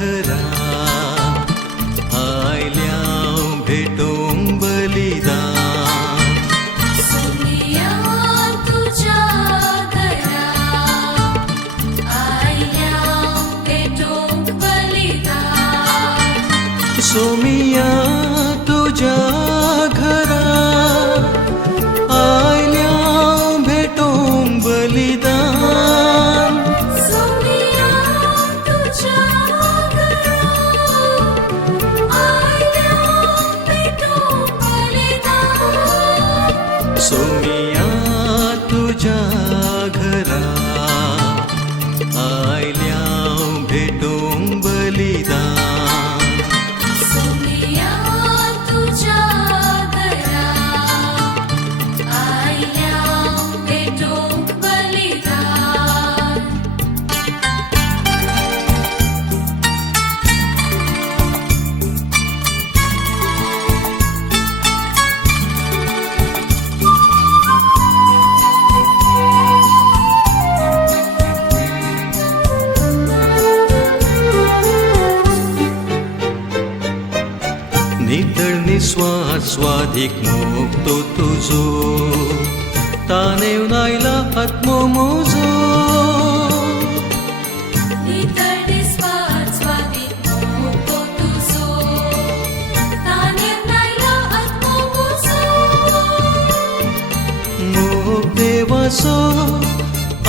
घरा आयल्या भेटोंक बलिदान सोनिया तुझ्या घरा आयल्या भेटोंक बलिदान सोमिया तुझ्या घरा आयल्या भेटोंक बलिदान सोनिया तुझ्या घरा आयल्या भेटोंक बलिदान सोमिया तुझ्या घरा आयल्या भेटोंक बलिदान सोनिया तुझ्या घरा आयल्या भेटोंक बलिदान नितळ निस्वाद स्वादिक मोग तो तुझो तानेव नायला आत्मो मोजो नितळ निस्वाद स्वादिक मोग तो तुझो तानेव नायला आत्मो मोजो मोग देवाचो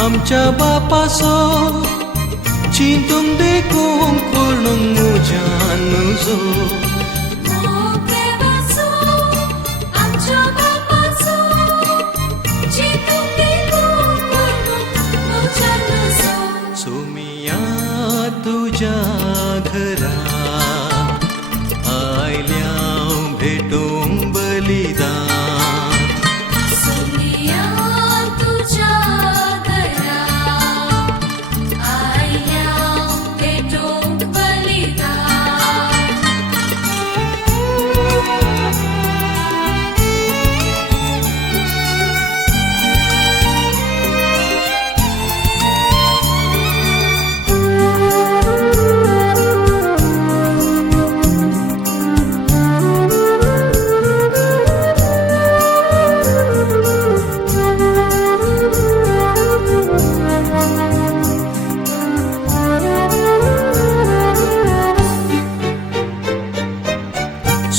आमच्या बापाचो चिंतूंक देखून कोणूंक मुज्यान नजो मोग देवाचो आमच्या बापाचो चिंतूंक देखून कोणूंक मुज्यान नजो सोमिया तुझ्या घरा आयल्या भेटोंक बलिदान सोनिया तुझ्या घरा आयल्या भेटोंक बलिदान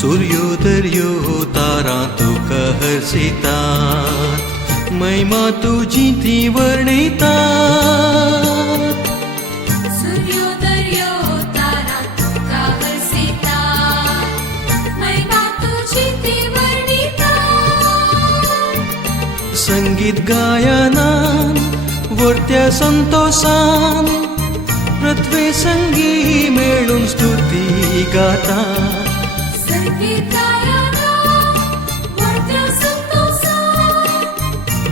सूर्योदयो तारा तुका हसितात महिमा तुझी ती वर्णितात सूर्योदयो तारा तुका हसितात महिमा तुझी ती वर्णितात संगीत गायनान वर्त्या संतोषान पृथ्वी संगी मेळून स्तुती गाता संगीत गायना वर्त्या संतोषान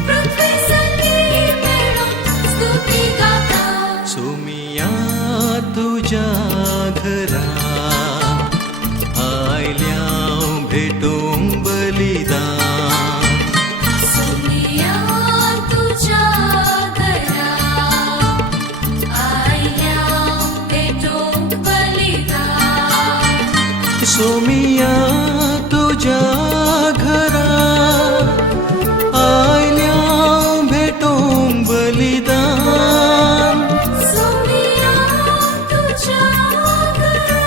पृथ्वी संगी मेळून स्तुती गाता सोमिया तुझ्या घरा आयल्या भेटोंक बलिदान सोनिया तुझ्या घरा आयल्या भेटोंक बलिदान सोमिया तुझ्या घरा आयल्या भेटोंक बलिदान सोनिया तुझ्या घरा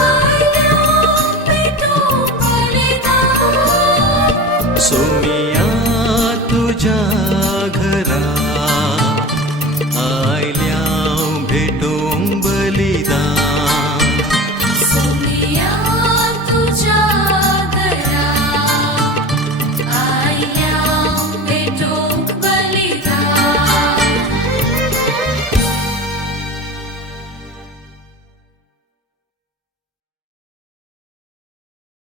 आयल्या भेटोंक बलिदान सोमिया